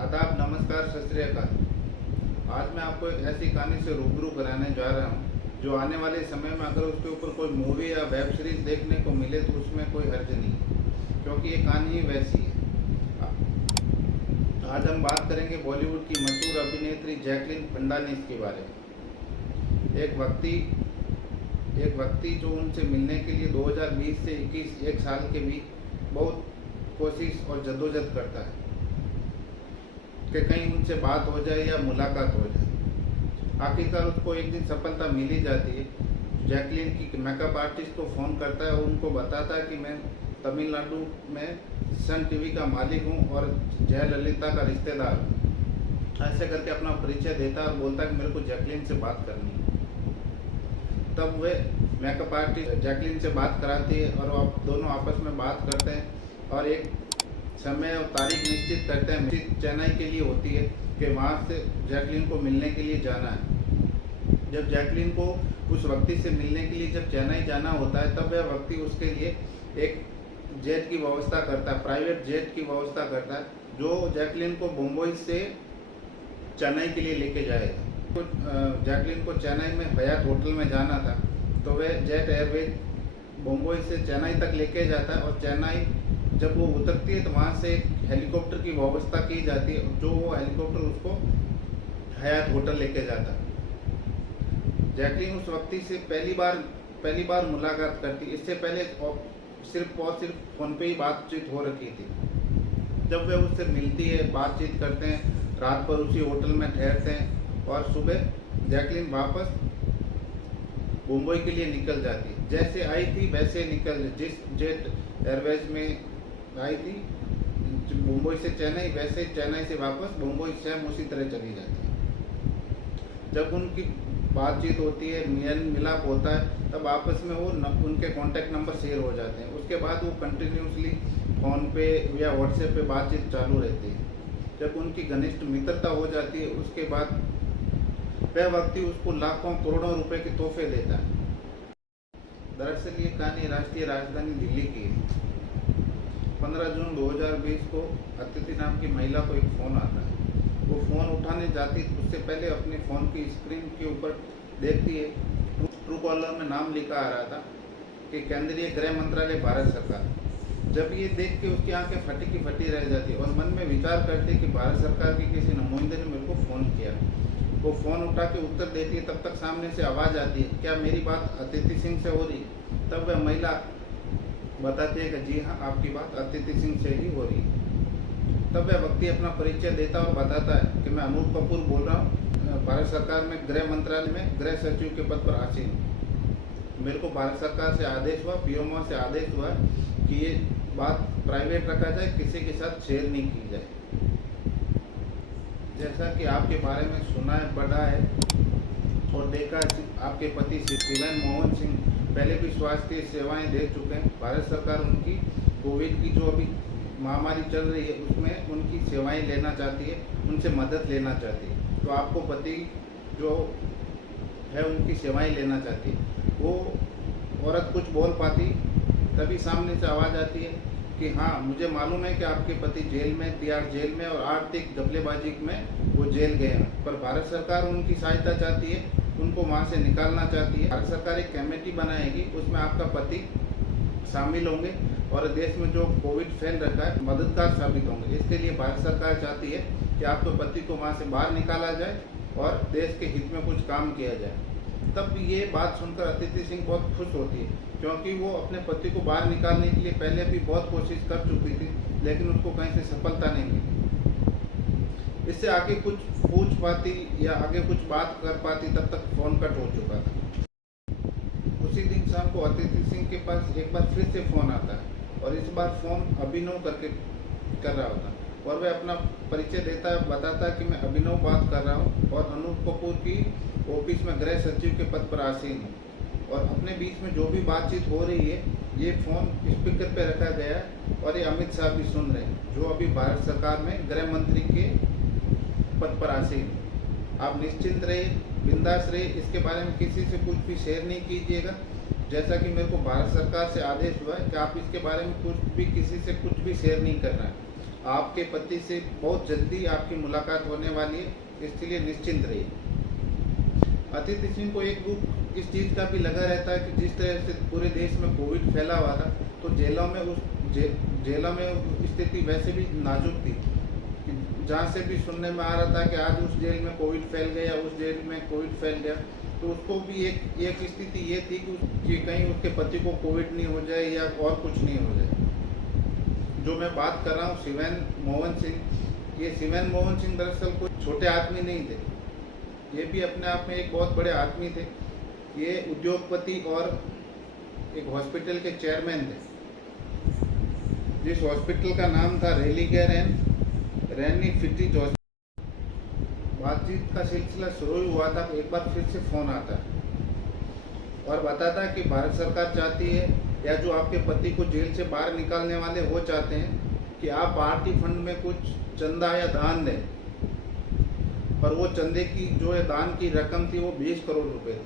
आदाब, नमस्कार, सत श्री अकाल। आज मैं आपको एक ऐसी कहानी से रूबरू कराने जा रहा हूँ जो आने वाले समय में अगर उसके ऊपर कोई मूवी या वेब सीरीज देखने को मिले तो उसमें कोई हर्ज नहीं, क्योंकि ये कहानी ही वैसी है। आज हम बात करेंगे बॉलीवुड की मशहूर अभिनेत्री जैकलीन फर्नांडीज के बारे में। एक व्यक्ति जो उनसे मिलने के लिए 2020 से 21 एक साल के बीच बहुत कोशिश और जद्दोजहद करता है कि कहीं उनसे बात हो जाए या मुलाकात हो जाए। आखिरकार उसको एक दिन सफलता मिल ही जाती है। जैकलीन की मेकअप आर्टिस्ट को फ़ोन करता है और उनको बताता है कि मैं तमिलनाडु में सन टीवी का मालिक हूँ और जयललिता का रिश्तेदार हूँ। ऐसे करके अपना परिचय देता है और बोलता है कि मेरे को जैकलीन से बात करनी है। तब वे मेकअप आर्टिस्ट जैकलीन से बात कराती है और वो दोनों आपस में बात करते हैं और एक समय और तारीख निश्चित करते हैं। चेन्नई के लिए होती है कि वहाँ से जैकलीन को मिलने के लिए जाना है। जब जैकलीन को उस व्यक्ति से मिलने के लिए जब चेन्नई जाना होता है तब वह व्यक्ति उसके लिए एक जेट की व्यवस्था करता है, प्राइवेट जेट की व्यवस्था करता है, जो जैकलीन को मुंबई से चेन्नई के लिए लेके जाएगा। तो जैकलीन को चेन्नई में हयात होटल में जाना था, तो वह जेट एयरवेज मुंबई से चेन्नई तक लेके जाता है और चेन्नई जब वो उतरती है तो वहाँ से एक हेलीकॉप्टर की व्यवस्था की जाती है, जो वो हेलीकॉप्टर उसको हयात होटल लेके जाता है। जैकलीन उस व्यक्ति से पहली बार मुलाकात करती। इससे पहले सिर्फ फोन पे ही बातचीत हो रखी थी। जब वे उससे मिलती है, बातचीत करते हैं, रात भर उसी होटल में ठहरते हैं और सुबह जैकलीन वापस मुंबई के लिए निकल जाती है। जैसे आई थी वैसे निकल, जिस जेट एयरवेज में आई थी मुंबई से चेन्नई, वैसे चेन्नई से वापस मुंबई सेम उसी तरह चली जाती है। जब उनकी बातचीत होती है, मिलाप होता है, तब आपस में वो उनके कॉन्टैक्ट नंबर शेयर हो जाते हैं। उसके बाद वो कंटिन्यूसली फ़ोन पे या व्हाट्सएप पे बातचीत चालू रहती है। जब उनकी घनिष्ठ मित्रता हो जाती है उसके बाद वह व्यक्ति उसको लाखों करोड़ों रुपए के तोहफे देता है। दरअसल ये कहानी राष्ट्रीय राजधानी दिल्ली की है। 15 जून 2020 को अतिथि नाम की महिला को एक फ़ोन आता है। वो फ़ोन उठाने जाती उससे पहले अपने फ़ोन की स्क्रीन के ऊपर देखती है, ट्रू कॉलर में नाम लिखा आ रहा था कि केंद्रीय गृह मंत्रालय, भारत सरकार। जब ये देख के उसकी आंखें फटी की फटी रह जाती और मन में विचार करती कि भारत सरकार के किसी नुमाइंदे ने मेरे को फ़ोन किया। वो फ़ोन उठा के उत्तर देती है, तब तक सामने से आवाज़ आती है, क्या मेरी बात अतिथि सिंह से हो रही? तब वह महिला बताती है कि जी हाँ, आपकी बात अतिथि सिंह से ही हो रही है। तब वह व्यक्ति अपना परिचय देता और बताता है कि मैं अनूप कपूर बोल रहा हूँ, भारत सरकार में गृह मंत्रालय में गृह सचिव के पद पर आसीन हूँ। मेरे को भारत सरकार से आदेश हुआ, पीएमओ से आदेश हुआ कि ये बात प्राइवेट रखा जाए, किसी के साथ शेयर नहीं की जाए। जैसा कि आपके बारे में सुना है, पढ़ा है और देखा है, आपके पति शिवन मोहन सिंह पहले भी स्वास्थ्य सेवाएं दे चुके हैं। भारत सरकार उनकी कोविड की जो अभी महामारी चल रही है उसमें उनकी सेवाएं लेना चाहती है, उनसे मदद लेना चाहती है। तो आपको पति जो है उनकी सेवाएं लेना चाहती है। वो औरत कुछ बोल पाती, तभी सामने से आवाज़ आती है कि हाँ, मुझे मालूम है कि आपके पति जेल में, तिहाड़ जेल में और आर्थिक घपलेबाजी में वो जेल गए हैं, पर भारत सरकार उनकी सहायता चाहती है, उनको वहाँ से निकालना चाहती है। भारत सरकार एक कमेटी बनाएगी, उसमें आपका पति शामिल होंगे और देश में जो कोविड फैल रखा है मददगार साबित होंगे। इसके लिए भारत सरकार चाहती है कि आपके पति को वहाँ से बाहर निकाला जाए और देश के हित में कुछ काम किया जाए। तब ये बात सुनकर अतिथि सिंह बहुत खुश होती है, क्योंकि वो अपने पति को बाहर निकालने के लिए पहले भी बहुत कोशिश कर चुकी थी, लेकिन उसको कहीं से सफलता नहीं मिली। इससे आगे कुछ पूछ पाती या आगे कुछ बात कर पाती, तब तक फ़ोन कट हो चुका था। उसी दिन शाम को अतिथि सिंह के पास एक बार फिर से फ़ोन आता है और इस बार फ़ोन अभिनव कर रहा होता है और वह अपना परिचय देता है, बताता है कि मैं अभिनव बात कर रहा हूँ और अनूप कपूर की ऑफिस में गृह सचिव के पद पर आसीन हूँ। और अपने बीच में जो भी बातचीत हो रही है ये फ़ोन स्पीकर पे रखा गया है और ये अमित शाह भी सुन रहे हैं, जो अभी भारत सरकार में गृह मंत्री के पद पर आसीन है। आप निश्चिंत रहिए, बिंदास रहिए, इसके बारे में किसी से कुछ भी शेयर नहीं कीजिएगा। जैसा कि मेरे को भारत सरकार से आदेश हुआ है कि आप इसके बारे में कुछ भी किसी से कुछ भी शेयर नहीं करना है। आपके पति से बहुत जल्दी आपकी मुलाकात होने वाली है, इसलिए निश्चिंत रहिए। अतिथि सिंह को एक दुख इस चीज़ का भी लगा रहता है कि जिस तरह से पूरे देश में कोविड फैला हुआ था, तो जेलों में स्थिति वैसे भी नाजुक थी। जहाँ से भी सुनने में आ रहा था कि आज उस जेल में कोविड फैल गया, उस जेल में कोविड फैल गया, तो उसको भी एक स्थिति ये थी कि कहीं उसके पति को कोविड नहीं हो जाए या और कुछ नहीं हो जाए। जो मैं बात कर रहा हूँ शिवेन मोहन सिंह, ये शिवेन मोहन सिंह दरअसल कोई छोटे आदमी नहीं थे, ये भी अपने आप में एक बहुत बड़े आदमी थे। ये उद्योगपति और एक हॉस्पिटल के चेयरमैन थे, जिस हॉस्पिटल का नाम था रेलिगेर एंड रेनिफिटीज हॉस्पिटल। बातचीत का सिलसिला शुरू हुआ था, एक बार फिर से फोन आता और बताता कि भारत सरकार चाहती है, या जो आपके पति को जेल से बाहर निकालने वाले वो चाहते हैं कि आप पार्टी फंड में कुछ चंदा या दान दें। और वो चंदे की जो है दान की रकम थी वो 20 करोड़ रुपए थी।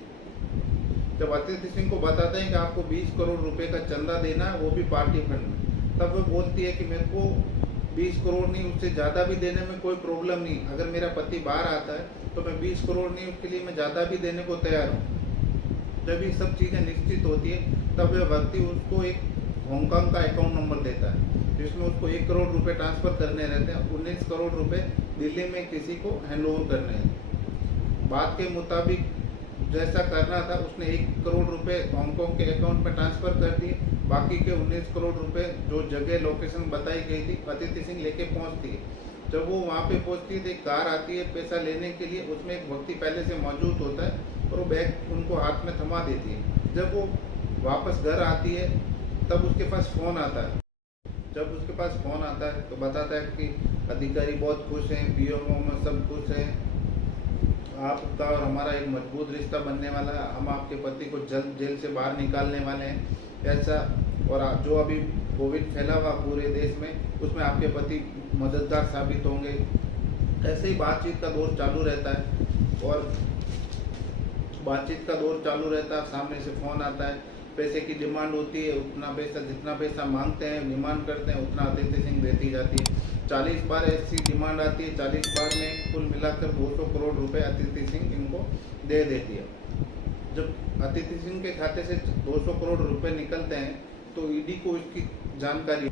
जब अतिथि सिंह को बताते हैं कि आपको 20 करोड़ रुपए का चंदा देना है, वो भी पार्टी फंड में, तब वो बोलती है कि मेरे को 20 करोड़ नहीं, उससे ज़्यादा भी देने में कोई प्रॉब्लम नहीं। अगर मेरा पति बाहर आता है तो मैं 20 करोड़ नहीं, उसके लिए मैं ज़्यादा भी देने को तैयार हूँ। जब ये सब चीज़ें निश्चित होती है, तब वह व्यक्ति उसको एक हांगकांग का अकाउंट नंबर देता है, जिसमें उसको 1 करोड़ रुपए ट्रांसफ़र करने रहते हैं। 19 करोड़ रुपए दिल्ली में किसी को हैंड ओवर करने हैं। बात के मुताबिक जैसा करना था, उसने 1 करोड़ रुपए हांगकांग के अकाउंट में ट्रांसफ़र कर दिए। बाकी के 19 करोड़ रुपए जो जगह लोकेशन बताई गई थी, अतिथि सिंह लेके पहुंचती है। जब वो वहाँ पे पहुंचती है तो एक कार आती है पैसा लेने के लिए, उसमें एक व्यक्ति पहले से मौजूद होता है और वो बैग उनको हाथ में थमा देती है। जब वो वापस घर आती है तब उसके पास फ़ोन आता है। जब उसके पास फ़ोन आता है तो बताता है कि अधिकारी बहुत खुश हैं, पीओ में सब खुश हैं, आपका और हमारा एक मजबूत रिश्ता बनने वाला है, हम आपके पति को जल्द जेल से बाहर निकालने वाले हैं, ऐसा। और जो अभी कोविड फैला हुआ पूरे देश में, उसमें आपके पति मददगार साबित होंगे। ऐसे ही बातचीत का दौर चालू रहता है और बातचीत का दौर चालू रहता है। सामने से फ़ोन आता है, पैसे की डिमांड होती है, उतना पैसा जितना पैसा मांगते हैं डिमांड करते हैं उतना अतिथि सिंह देती जाती है। 40 बार ऐसी डिमांड आती है, 40 बार में कुल मिलाकर 200 करोड़ रुपए अतिथि सिंह इनको दे देती है। जब अतिथि सिंह के खाते से 200 करोड़ रुपए निकलते हैं तो ईडी को इसकी जानकारी,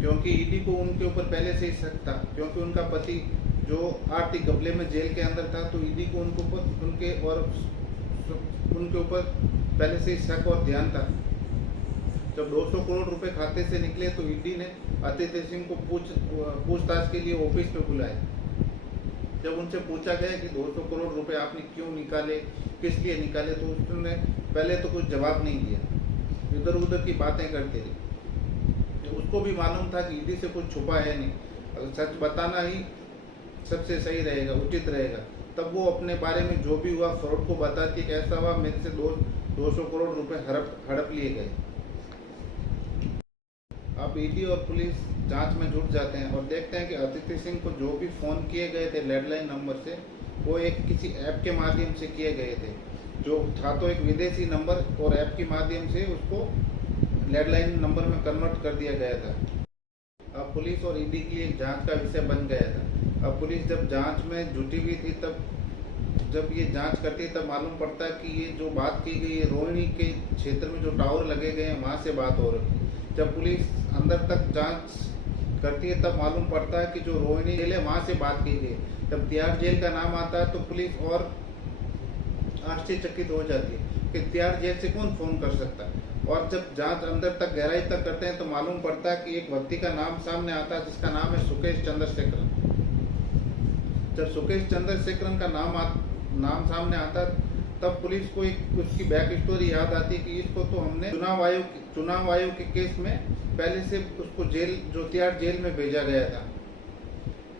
क्योंकि ईडी को उनके ऊपर पहले से ही शक था, क्योंकि उनका पति जो आर्थिक घपले में जेल के अंदर था, तो ईडी को उनके ऊपर पहले से ही शक और ध्यान था। जब 200 करोड़ रुपए खाते से निकले तो ईडी ने अतिथि सिंह को पूछताछ के लिए ऑफिस पे बुलाया। जब उनसे पूछा गया कि 200 करोड़ रुपए आपने क्यों निकाले, किस लिए निकाले, तो उसने पहले तो कुछ जवाब नहीं दिया, इधर उधर की बातें करते रहे। तो उसको भी मालूम था कि ईडी से कुछ छुपा है नहीं, अगर सच बताना ही सबसे सही रहेगा, उचित रहेगा। तब वो अपने बारे में जो भी हुआ फ्रॉड को बताती कि ऐसा हुआ, मेरे से 200 करोड़ रुपए हड़प लिए गए। अब ईडी और पुलिस जांच में जुट जाते हैं और देखते हैं कि अतिथि सिंह को जो भी फ़ोन किए गए थे लैंडलाइन नंबर से, वो एक किसी ऐप के माध्यम से किए गए थे, जो था तो एक विदेशी नंबर, और ऐप के माध्यम से उसको लैंडलाइन नंबर में कन्वर्ट कर दिया गया था। अब पुलिस और ईडी के लिए जांच का विषय बन गया था। अब पुलिस जब जांच में जुटी हुई थी, तब जब ये जांच करती है तब मालूम पड़ता है कि ये जो बात की गई है रोहिणी के क्षेत्र में जो टावर लगे गए हैं वहाँ से बात हो रही है। जब पुलिस अंदर तक जांच करती है तब मालूम पड़ता है कि जो रोहिणी जेल है वहाँ से बात की गई। जब तिहाड़ जेल का नाम आता है तो पुलिस और आश्चर्यचकित हो जाती है कि तिहाड़ जेल से कौन फ़ोन कर सकता है। और जब जांच अंदर तक गहराई तक करते हैं तो मालूम पड़ता है कि एक व्यक्ति का नाम सामने आता है जिसका नाम है सुकेश चंद्रशेखरन। जब सुकेश चंद्रशेखरन का नाम सामने आता है तब पुलिस को एक उसकी बैक स्टोरी याद आती है कि इसको तो हमने चुनाव आयोग के केस में पहले से उसको जेल जो तिहाड़ जेल में भेजा गया था।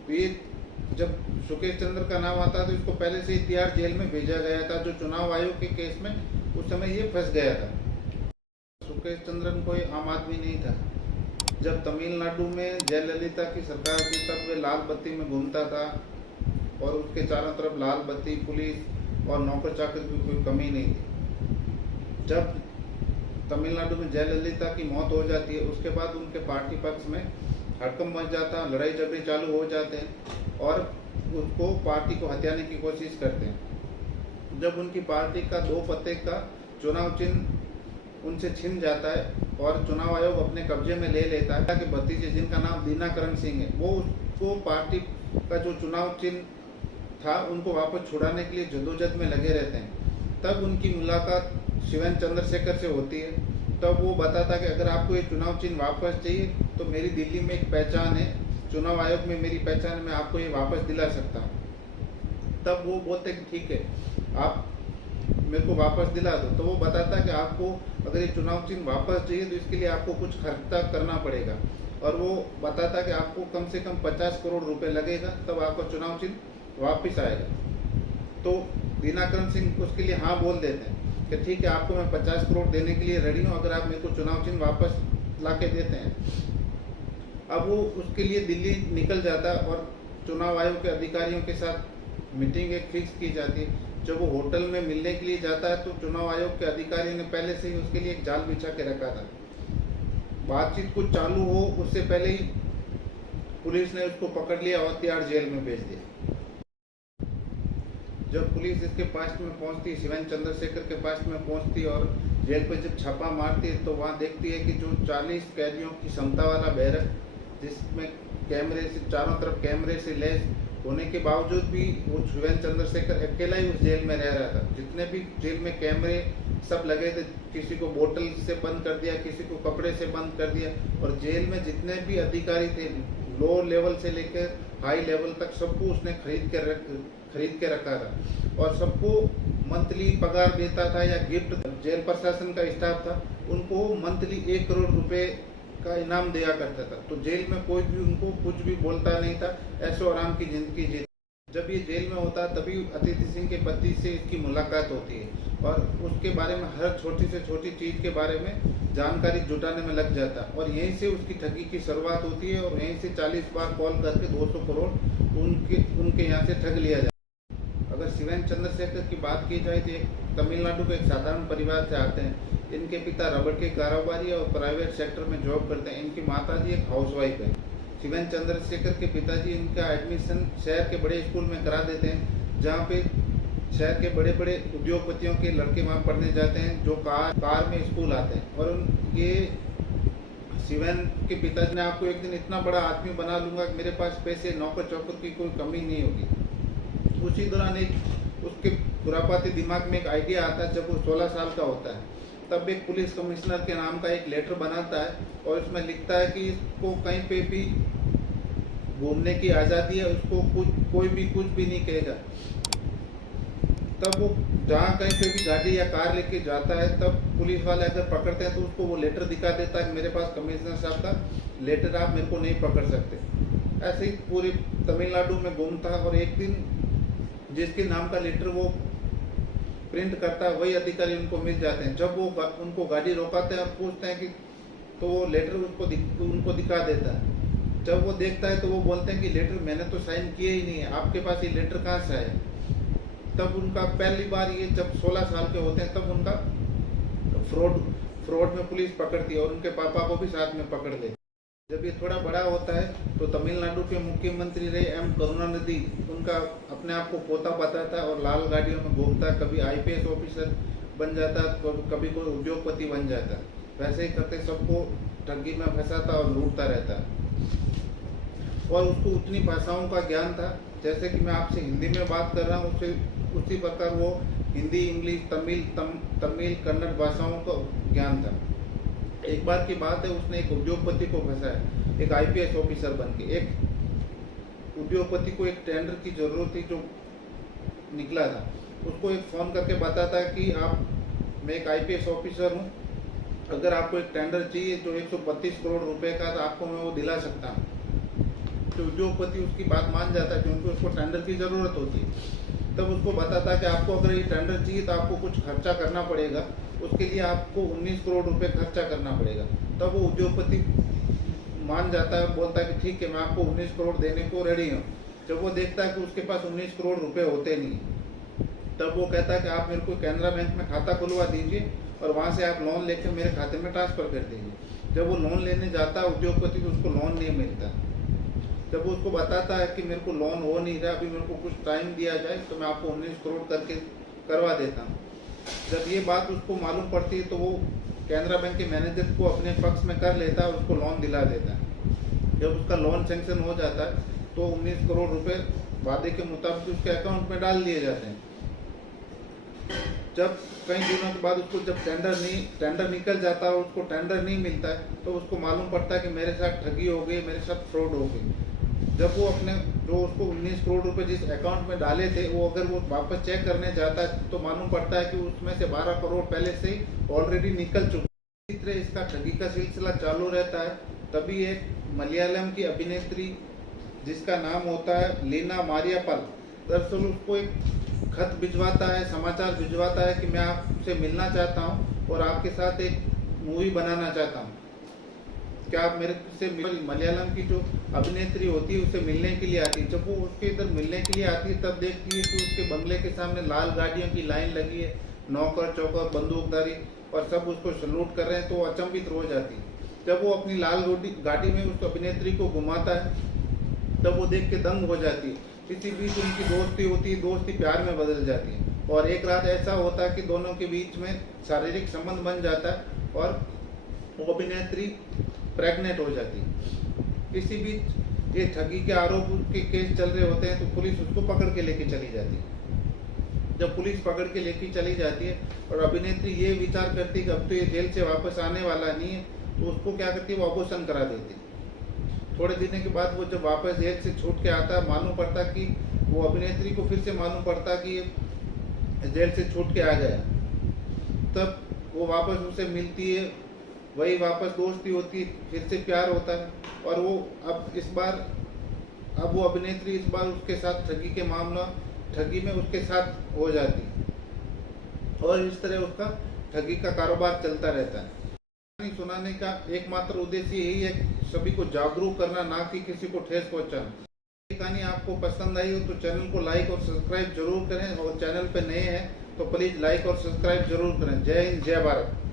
तो ये जब सुकेश चंद्र का नाम आता तो इसको पहले से ही तिहाड़ जेल में भेजा गया था, जो चुनाव आयोग के केस में उस समय ये फंस गया था। सुकेश चंद्रन कोई आम आदमी नहीं था। जब तमिलनाडु में जयललिता की सरकार थी तब वे लाल बत्ती में घूमता था और उसके चारों तरफ लाल बत्ती, पुलिस और नौकर चाकर की कोई कमी नहीं थी। जब तमिलनाडु में जयललिता की मौत हो जाती है उसके बाद उनके पार्टी पक्ष में हड़कंप मच जाता है, लड़ाई झगड़े चालू हो जाते हैं और उसको पार्टी को हथियाने की कोशिश करते हैं। जब उनकी पार्टी का 2 पत्ते का चुनाव चिन्ह उनसे छिन जाता है और चुनाव आयोग अपने कब्जे में ले लेता है कि भतीजे जिनका नाम दीनाकरण सिंह है, वो उसको पार्टी का जो चुनाव चिन्ह था उनको वापस छुड़ाने के लिए जद्दोजहद में लगे रहते हैं। तब उनकी मुलाकात शिवेन चंद्रशेखर से होती है। तब वो बताता कि अगर आपको ये चुनाव चिन्ह वापस चाहिए तो मेरी दिल्ली में एक पहचान है, चुनाव आयोग में मेरी पहचान है, मैं आपको ये वापस दिला सकता हूँ। तब वो बोलते कि ठीक है, आप मेरे को वापस दिला दो। तो वो बताता कि आपको अगर ये चुनाव चिन्ह वापस चाहिए तो इसके लिए आपको कुछ खर्चा करना पड़ेगा, और वो बताता कि आपको कम से कम 50 करोड़ रुपए लगेगा, तब आपका चुनाव चिन्ह वापस आएगा। तो दीनाकरण सिंह उसके लिए हाँ बोल देते हैं कि ठीक है, आपको मैं 50 करोड़ देने के लिए रेडी हूँ अगर आप मेरे को चुनाव चिन्ह वापस ला के देते हैं। अब वो उसके लिए दिल्ली निकल जाता है और चुनाव आयोग के अधिकारियों के साथ मीटिंग एक फिक्स की जाती है। जब वो होटल में मिलने के लिए जाता है तो चुनाव आयोग के अधिकारियों ने पहले से ही उसके लिए एक जाल बिछा के रखा था। बातचीत कुछ चालू हो उससे पहले ही पुलिस ने उसको पकड़ लिया और तिहाड़ जेल में भेज दिया। जब पुलिस इसके पास में पहुंचती, शिवेन चंद्रशेखर के पास में पहुंचती और जेल पे जब छापा मारती है तो वहाँ देखती है कि जो 40 कैदियों की क्षमता वाला बैरक, जिसमें कैमरे से चारों तरफ कैमरे से लैस होने के बावजूद भी वो शिवेन चंद्रशेखर अकेला ही उस जेल में रह रहा था। जितने भी जेल में कैमरे सब लगे थे, किसी को बोतल से बंद कर दिया, किसी को कपड़े से बंद कर दिया, और जेल में जितने भी अधिकारी थे लो लेवल से लेकर हाई लेवल तक सबको उसने खरीद के रखा था और सबको मंथली पगार देता था या गिफ्ट। जेल प्रशासन का स्टाफ था, उनको मंथली 1 करोड़ रुपए का इनाम दिया करता था। तो जेल में कोई भी उनको कुछ भी बोलता नहीं था, ऐशो आराम की जिंदगी जी। जब ये जेल में होता तभी अतिथि सिंह के पति से इसकी मुलाकात होती है और उसके बारे में हर छोटी से छोटी चीज के बारे में जानकारी जुटाने में लग जाता है और यहीं से उसकी ठगी की शुरुआत होती है और यहीं से 40 बार कॉल करके 200 करोड़ उनके यहाँ से ठग लिया जाता है। अगर शिवेन चंद्रशेखर की बात की जाए तो तमिलनाडु के एक साधारण परिवार से आते हैं। इनके पिता रबड़ के कारोबारी और प्राइवेट सेक्टर में जॉब करते हैं। इनकी माताजी एक हाउसवाइफ है। शिवेन चंद्रशेखर के पिताजी इनका एडमिशन शहर के बड़े स्कूल में करा देते हैं, जहाँ पे शहर के बड़े बड़े उद्योगपतियों के लड़के वहाँ पढ़ने जाते हैं जो कार में स्कूल आते हैं। और ये शिवेन के पिताजी ने आपको एक दिन इतना बड़ा आदमी बना लूंगा कि मेरे पास पैसे नौकर चौकर की कोई कमी नहीं होगी। उसी दौरान एक उसके खुरापाती दिमाग में एक आइडिया आता है। जब वो 16 साल का होता है तब एक पुलिस कमिश्नर के नाम का एक लेटर बनाता है और उसमें लिखता है कि इसको कहीं पे भी घूमने की आज़ादी है, उसको कोई भी कुछ भी नहीं कहेगा। तब वो जहाँ कहीं पे भी गाड़ी या कार लेके जाता है तब पुलिस वाले अगर पकड़ते हैं तो उसको वो लेटर दिखा देता है कि मेरे पास कमिश्नर साहब का लेटर, आप मेरे को नहीं पकड़ सकते। ऐसे ही पूरी तमिलनाडु में घूमता है और एक दिन जिसके नाम का लेटर वो प्रिंट करता है वही अधिकारी उनको मिल जाते हैं। जब वो उनको गाड़ी रोकाते हैं और पूछते हैं कि, तो वो लेटर उनको दिखा देता है। जब वो देखता है तो वो बोलते हैं कि लेटर मैंने तो साइन किए ही नहीं है, आपके पास ये लेटर कहाँ से आया। तब उनका पहली बार ये जब 16 साल के होते हैं तब उनका फ्रॉड में पुलिस पकड़ती है और उनके पापा को भी साथ में पकड़ लेती है। जब ये थोड़ा बड़ा होता है तो तमिलनाडु के मुख्यमंत्री रहे एम करुणानिधि उनका अपने आप को पोता बताता है और लाल गाड़ियों में घूमता है। कभी IPS ऑफिसर बन जाता है, कभी कोई उद्योगपति बन जाता है। वैसे ही करते सबको ठगी में फंसाता और लूटता रहता है। और उसको उतनी भाषाओं का ज्ञान था, जैसे कि मैं आपसे हिंदी में बात कर रहा हूँ उसी प्रकार वो हिंदी, इंग्लिश, तमिल, कन्नड़ भाषाओं का ज्ञान था। एक बार की बात है, उसने एक उद्योगपति को फंसाया, एक IPS ऑफिसर बन के। एक उद्योगपति को एक टेंडर की जरूरत थी जो निकला था। उसको एक फोन करके बताता है कि मैं एक IPS ऑफिसर हूँ, अगर आपको एक टेंडर चाहिए जो 132 करोड़ रुपए का, तो आपको मैं वो दिला सकता हूँ। तो उद्योगपति उसकी बात मान जाता है क्योंकि उसको टेंडर की जरूरत होती है। तब उसको बताता है कि आपको अगर ये टेंडर चाहिए तो आपको कुछ खर्चा करना पड़ेगा, उसके लिए आपको 19 करोड़ रुपए खर्चा करना पड़ेगा। तब वो उद्योगपति मान जाता है, बोलता है कि ठीक है, मैं आपको 19 करोड़ देने को रेडी हूँ। जब वो देखता है कि उसके पास 19 करोड़ रुपए होते नहीं, तब वो कहता है कि आप मेरे को कैनरा बैंक में खाता खुलवा दीजिए और वहाँ से आप लोन लेकर मेरे खाते में ट्रांसफर कर दीजिए। जब वो लोन लेने जाता है उद्योगपति तो उसको लोन नहीं मिलता। जब वो उसको बताता है कि मेरे को लोन हो नहीं रहा, अभी मेरे को कुछ टाइम दिया जाए तो मैं आपको 19 करोड़ करके करवा देता हूँ। जब ये बात उसको मालूम पड़ती है तो वो कैनरा बैंक के मैनेजर को अपने पक्ष में कर लेता है और उसको लोन दिला देता है। जब उसका लोन सेंक्शन हो जाता है तो 19 करोड़ रुपए वादे के मुताबिक उसके अकाउंट में डाल दिए जाते हैं। जब कई दिनों के बाद उसको जब टेंडर निकल जाता है और उसको टेंडर नहीं मिलता है तो उसको मालूम पड़ता है कि मेरे साथ ठगी हो गई, मेरे साथ फ्रॉड हो गई। जब वो अपने जो उसको 19 करोड़ रुपए जिस अकाउंट में डाले थे वो अगर वो वापस चेक करने जाता है तो मालूम पड़ता है कि उसमें से 12 करोड़ पहले से ही ऑलरेडी निकल चुके। इसी तरह इसका ठगी का सिलसिला चालू रहता है। तभी एक मलयालम की अभिनेत्री जिसका नाम होता है लीना मारियापाल, दरअसल उसको एक खत भिजवाता है, समाचार भिजवाता है कि मैं आपसे मिलना चाहता हूँ और आपके साथ एक मूवी बनाना चाहता हूँ, क्या आप मेरे से मलयालम की जो अभिनेत्री होती है उससे मिलने के लिए आती है। जब वो उसके इधर मिलने के लिए आती है तब देखती है कि उसके बंगले के सामने लाल गाड़ियों की लाइन लगी है, नौकर चौकर बंदूकधारी, और सब उसको सलूट कर रहे हैं। तो वो अचंभित हो जाती है। जब वो अपनी लाल गाड़ी में उस अभिनेत्री को घुमाता है तब वो देख के दंग हो जाती है। इसी बीच उनकी दोस्ती होती है, दोस्ती प्यार में बदल जाती है और एक रात ऐसा होता है कि दोनों के बीच में शारीरिक संबंध बन जाता है और वो अभिनेत्री प्रेग्नेंट हो जाती है। इसी बीच ये ठगी के आरोप के केस चल रहे होते हैं तो पुलिस उसको पकड़ के लेके चली जाती है। जब पुलिस पकड़ के लेके चली जाती है और अभिनेत्री ये विचार करती है कि अब तो ये जेल से वापस आने वाला नहीं है, तो उसको क्या करती है, वो अबॉर्शन करा देती है। थोड़े दिन के बाद वो जब वापस जेल से छूट के आता है, मालूम पड़ता कि वो अभिनेत्री को फिर से मालूम पड़ता कि ये जेल से छूट के आ गया। तब वो वापस उसे मिलती है, वही वापस दोस्ती होती है, फिर से प्यार होता है और वो अब वो अभिनेत्री इस बार उसके साथ ठगी में उसके साथ हो जाती है और इस तरह उसका ठगी का कारोबार चलता रहता है। कहानी सुनाने का एकमात्र उद्देश्य यही है कि सभी को जागरूक करना, ना कि किसी को ठेस पहुंचाना। ये कहानी आपको पसंद आई हो तो चैनल को लाइक और सब्सक्राइब जरूर करें और चैनल पे नए हैं तो प्लीज लाइक और सब्सक्राइब जरूर करें। जय हिंद, जय भारत।